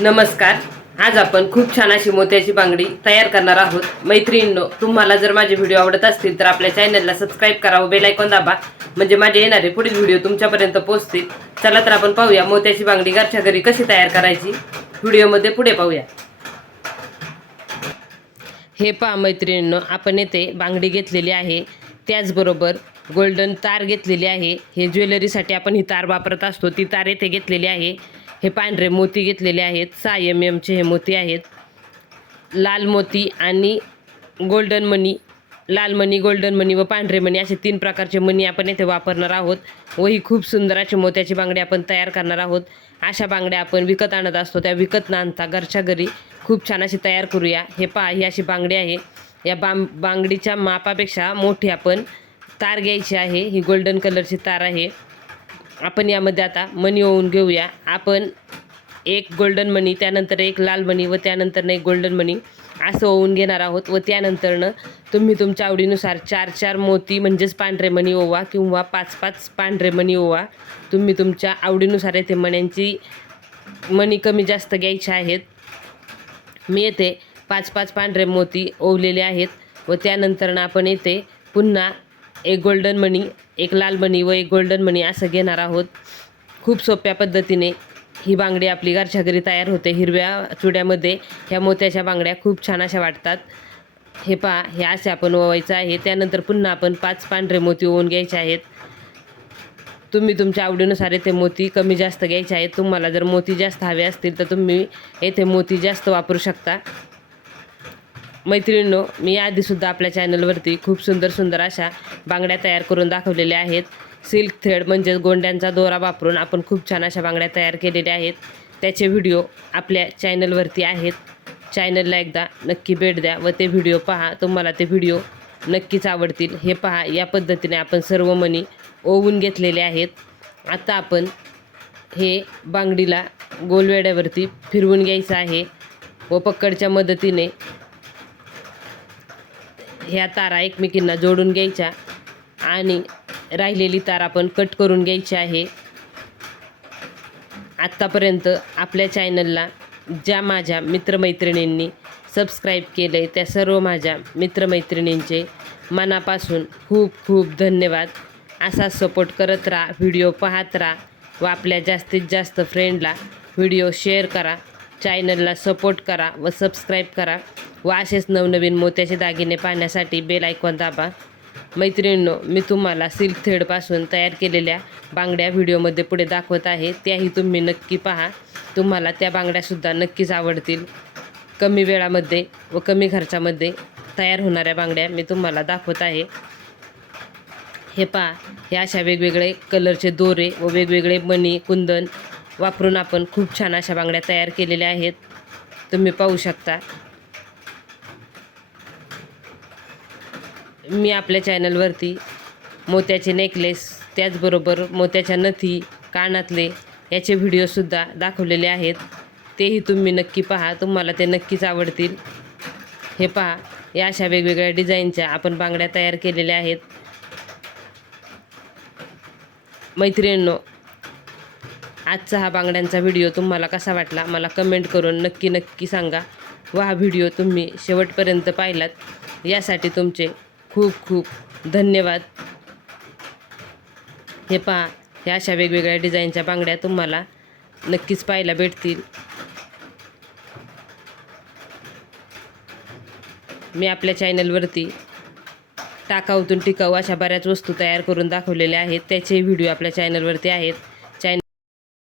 नमस्कार. आज आपण खूप छान अशी मोत्याची बांगडी तयार करणार आहोत. मैत्रिणींनो तुम्हाला जर माझे व्हिडिओ आवडत असतील तर आपल्या चॅनलला सबस्क्राईब करा व बेल दाबा. म्हणजे माझे येणारे पुढील व्हिडिओ तुमच्यापर्यंत पोहोचतील. चला तर आपण पाहूया मोत्याची बांगडी घरच्या घरी कशी तयार करायची. व्हिडिओमध्ये पुढे पाहूया. हे पहा मैत्रिणींनो आपण येथे बांगडी घेतलेली आहे. त्याचबरोबर गोल्डन तार घेतलेली आहे. हे ज्वेलरीसाठी आपण ही तार वापरत असतो. ती तार येथे घेतलेली आहे. हे पांढरे मोती घेतलेले आहेत. सहा एम एमचे हे मोती आहेत. लाल मोती आणि गोल्डन मनी लाल मनी गोल्डन मनी व पांढरे मनी असे तीन प्रकारचे मनी आपण येथे वापरणार आहोत व ही खूप सुंदर अशी मोत्याची बांगडी आपण तयार करणार आहोत. अशा बांगड्या आपण विकत आणत असतो. त्या विकत न आणता घरच्या घरी खूप छान अशी तयार करूया. हे पहा ही अशी बांगडी आहे. या बां बांगडीच्या मापापेक्षा मोठी आपण तार घ्यायची आहे. ही गोल्डन कलरची तार आहे. आपण यामध्ये आता मनी ओवून घेऊया. आपण एक गोल्डन मनी त्यानंतर एक लाल मनी व त्यानंतर एक गोल्डन मनी असं ओवून घेणार आहोत व त्यानंतरनं तुम्ही तुमच्या आवडीनुसार चार चार मोती म्हणजेच पांढरे मणी ओवा किंवा पाच पाच पांढरे मणी ओवा. तुम्ही तुमच्या आवडीनुसार येथे मण्यांची मणी कमी जास्त घ्यायची आहेत. मी येथे पाच पाच पांढरे मोती ओवलेले आहेत व त्यानंतरनं आपण येथे पुन्हा एक गोल्डन मणी एक लाल मणी व एक गोल्डन मणी असं घेणार आहोत. खूप सोप्या पद्धतीने ही बांगडी आपली घरच्या घरी तयार होते. हिरव्या चुड्यामध्ये ह्या मोत्याच्या बांगड्या खूप छान अशा वाटतात. हे पहा हे असे आपण ओवायचं आहे. त्यानंतर पुन्हा आपण पाच पांढरे मोती ओवून घ्यायचे आहेत. तुम्ही तुमच्या आवडीनुसार येथे मोती कमी जास्त घ्यायचे आहेत. तुम्हाला जर मोती जास्त हवे असतील तर तुम्ही येथे मोती जास्त वापरू शकता. मैत्रिणींनो मी आधीसुद्धा आपल्या चॅनलवरती खूप सुंदर सुंदर अशा बांगड्या तयार करून दाखवलेल्या आहेत. सिल्क थ्रेड म्हणजेच गोंड्यांचा दोरा वापरून आपण खूप छान अशा बांगड्या तयार केलेल्या आहेत. त्याचे व्हिडिओ आपल्या चॅनलवरती आहेत. चॅनलला एकदा नक्की भेट द्या व ते व्हिडिओ पहा. तुम्हाला ते व्हिडिओ नक्कीच आवडतील. हे पहा या पद्धतीने आपण सर्व मनी ओवून घेतलेले आहेत. आता आपण हे बांगडीला गोलवेड्यावरती फिरवून घ्यायचं आहे व पक्कडच्या मदतीने ह्या तारा एकमेकींना जोडून घ्यायच्या आणि राहिलेली तार आपण कट करून घ्यायची आहे. आत्तापर्यंत आपल्या चॅनलला ज्या माझ्या मित्रमैत्रिणींनी सबस्क्राईब केलं आहे त्या सर्व माझ्या मित्रमैत्रिणींचे मनापासून खूप खूप धन्यवाद. असा सपोर्ट करत राहा व्हिडिओ पाहत राहा व आपल्या जास्तीत जास्त फ्रेंडला व्हिडिओ शेअर करा. चॅनलला सपोर्ट करा व सबस्क्राईब करा व असेच नवनवीन मोत्याचे दागिने पाहण्यासाठी बेल आयकॉन दाबा. मैत्रिणींनो मी तुम्हाला सिल्क थ्रेडपासून तयार केलेल्या बांगड्या व्हिडिओमध्ये पुढे दाखवत आहे. त्याही तुम्ही नक्की पहा. तुम्हाला त्या बांगड्यासुद्धा नक्कीच आवडतील. कमी वेळामध्ये व कमी खर्चामध्ये तयार होणाऱ्या बांगड्या मी तुम्हाला दाखवत आहे. हे पहा हे अशा वेगवेगळे कलरचे दोरे व वेगवेगळे मणी कुंदन वापरून आपण खूप छान अशा बांगड्या तयार केलेल्या आहेत. तुम्ही पाहू शकता. मी आपल्या चॅनलवरती मोत्याचे नेकलेस त्याचबरोबर मोत्याच्या नथी कानातले याचे व्हिडिओसुद्धा दाखवलेले आहेत. तेही तुम्ही नक्की पहा तुम्हाला ते नक्कीच आवडतील. हे पहा या अशा वेगवेगळ्या डिझाईनच्या आपण बांगड्या तयार केलेल्या आहेत. मैत्रिणींनो आजचा हा बांगड्यांचा व्हिडिओ तुम्हाला कसा वाटला? मला कमेंट करून नक्की नक्की सांगा. व हा व्हिडिओ तुम्ही शेवटपर्यंत पाहिलात. यासाठी तुमचे खूप खूप धन्यवाद. हे पहा ह्या अशा वेगवेगळ्या डिझाईनच्या बांगड्या तुम्हाला नक्कीच पाहायला भेटतील. मी आपल्या चॅनलवरती टाकाऊतून टिकाऊ अशा बऱ्याच वस्तू तयार करून दाखवलेल्या आहेत. त्याचेही व्हिडिओ आपल्या चॅनलवरती आहेत.